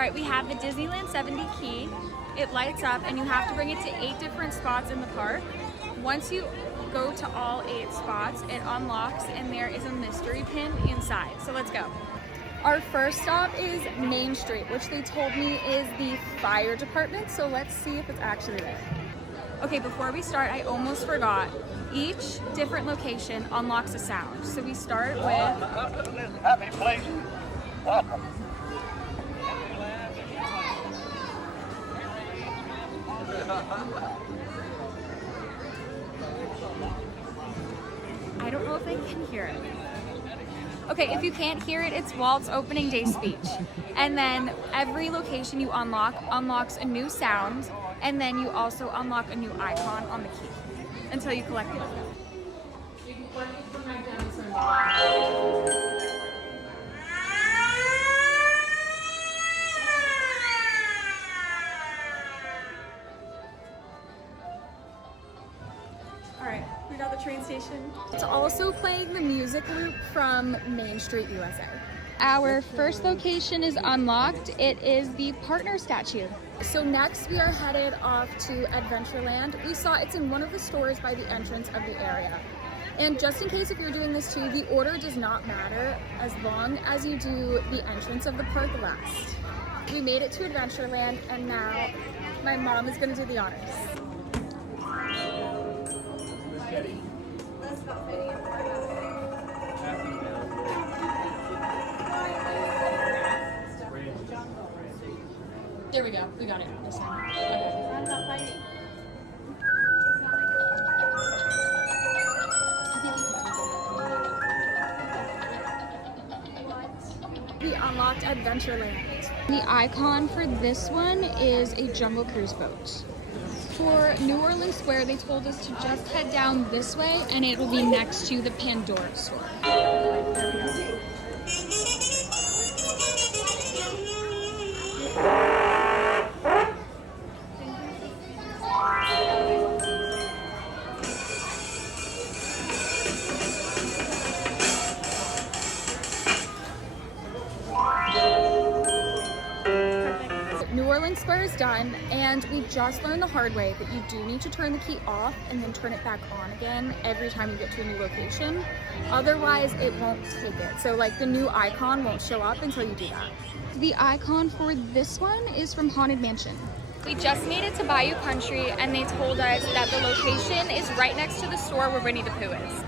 right, we have the Disneyland 70 key. It lights up and you have to bring it to 8 different spots in the park. Once you go to all 8 spots, it unlocks and there is a mystery pin inside. So let's go. Our first stop is Main Street, which they told me is the fire department. So let's see if it's actually there. Okay, before we start, I almost forgot. Each different location unlocks a sound. So we start with... Happy place. Welcome. I don't know if they can hear it. Okay, if you can't hear it, it's Walt's opening day speech. And then every location you unlock unlocks a new sound, and then you also unlock a new icon on the key until you collect it. Alright, we got the train station. It's also playing the music loop from Main Street USA. Our first location is unlocked. It is the partner statue. So next we are headed off to Adventureland. We saw it's in one of the stores by the entrance of the area. And just in case if you're doing this too, the order does not matter as long as you do the entrance of the park last. We made it to Adventureland and now my mom is gonna do the honors. There we go. We got it this time. Okay. We unlocked Adventureland. The icon for this one is a Jungle Cruise boat. For New Orleans Square, they told us to just head down this way and it will be next to the Pandora store. Square is done, and we just learned the hard way that you do need to turn the key off and then turn it back on again every time you get to a new location. Otherwise, it won't take it. So like the new icon won't show up until you do that. The icon for this one is from Haunted Mansion. We just made it to Bayou Country and they told us that the location is right next to the store where Winnie the Pooh is.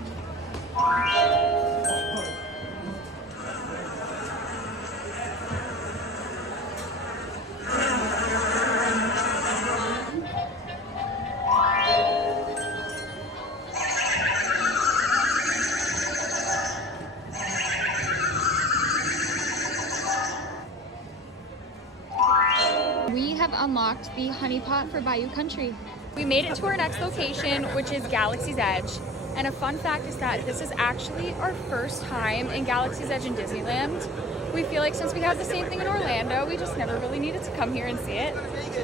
We have unlocked the honey pot for Bayou Country. We made it to our next location, which is Galaxy's Edge. And a fun fact is that this is actually our first time in Galaxy's Edge in Disneyland. We feel like since we have the same thing in Orlando, we just never really needed to come here and see it.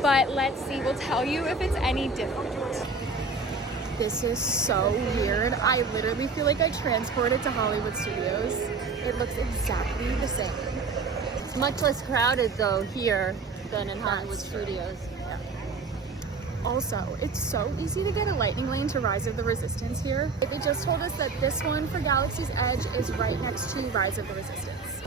But let's see, we'll tell you if it's any different. This is so weird. I literally feel like I transported to Hollywood Studios. It looks exactly the same. It's much less crowded though here than in Hollywood Studios. Yeah. Also, it's so easy to get a lightning lane to Rise of the Resistance here. They just told us that this one for Galaxy's Edge is right next to Rise of the Resistance.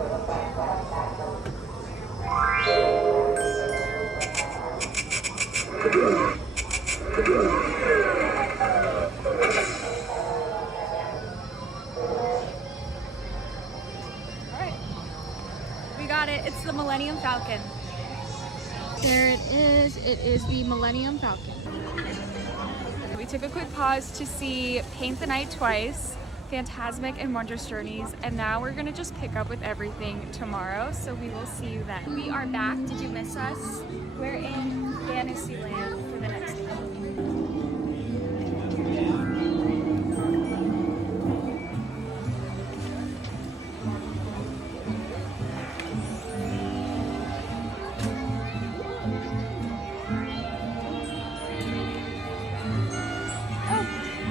Alright. We got it. It's the Millennium Falcon. There it is. It is the Millennium Falcon. We took a quick pause to see Paint the Night Twice, Fantasmic, and Wondrous Journeys, and now we're gonna just pick up with everything tomorrow, so we will see you then. We are back. Did you miss us? We're in Fantasyland for the next one.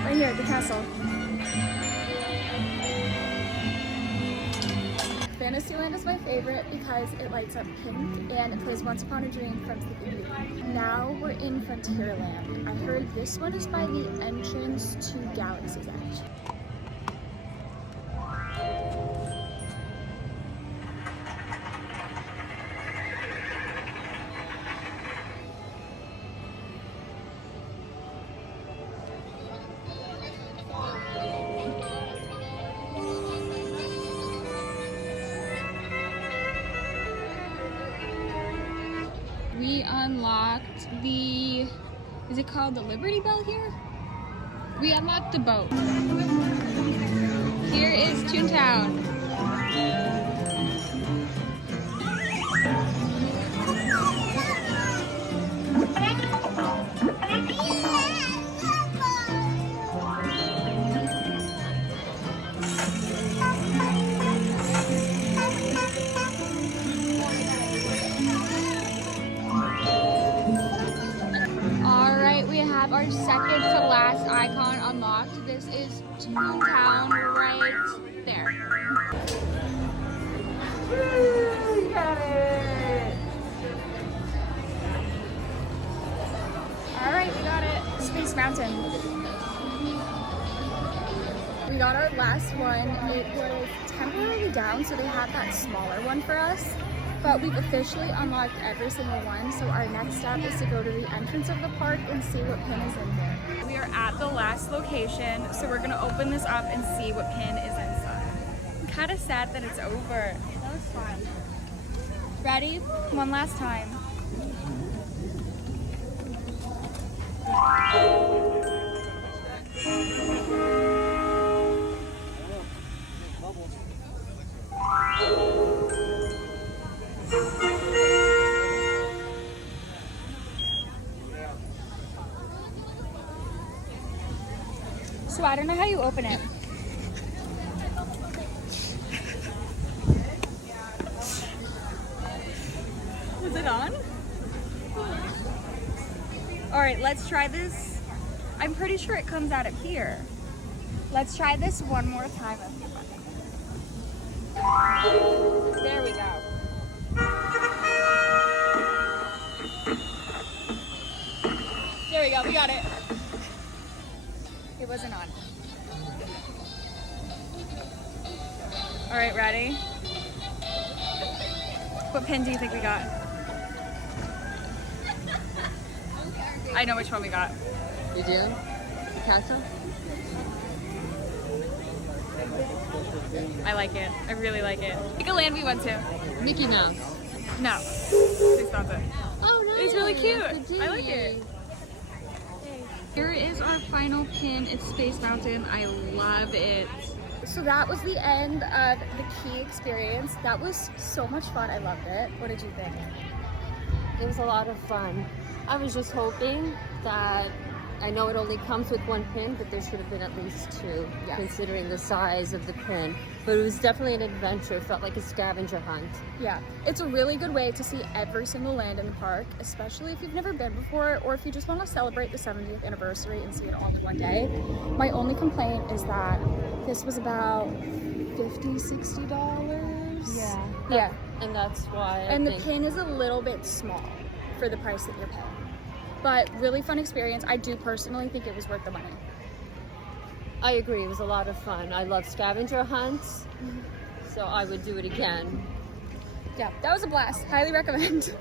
Right here at the castle. Fantasyland Fantasyland is my favorite because it lights up pink and it plays Once Upon a Dream from Sleeping Beauty. Now we're in Frontierland. I heard this one is by the entrance to Galaxy's Edge. We unlocked the, is it called the Liberty Bell here? We unlocked the boat. Here is Toontown. Our second to last icon unlocked. This is Toontown right there. Woo, we got it! All right, we got it. Space Mountain. We got our last one. It was temporarily down, so they had that smaller one for us. But we've officially unlocked every single one, so our next step is to go to the entrance of the park and see what pin is in there. We are at the last location, so we're gonna open this up and see what pin is inside. I'm kind of sad that it's over. That was fun. Ready? One last time. So I don't know how you open it. Was it on? All right, let's try this. I'm pretty sure it comes out of here. Let's try this one more time. There we go. There we go, we got it. It wasn't on. All right, ready? What pin do you think we got? I know which one we got. You do? Picasso? I like it. I really like it. Pick a land we went to. Mickey Mouse. No. Please stop it. Oh no! It's really cute. I like it. Here is our final pin. It's Space Mountain. I love it. So that was the end of the key experience. That was so much fun. I loved it. What did you think? It was a lot of fun. I was just hoping that, I know it only comes with one pin, but there should have been at least two, Yes. considering the size of the pin. But it was definitely an adventure. It felt like a scavenger hunt. Yeah, it's a really good way to see every single land in the park, especially if you've never been before or if you just want to celebrate the 70th anniversary and see it all in one day. My only complaint is that this was about $50–$60. Yeah. And that's why And the pin is a little bit small for the price that you're paying. But really fun experience. I do personally think it was worth the money. I agree. It was a lot of fun. I love scavenger hunts, so I would do it again. Yeah, that was a blast. Highly recommend.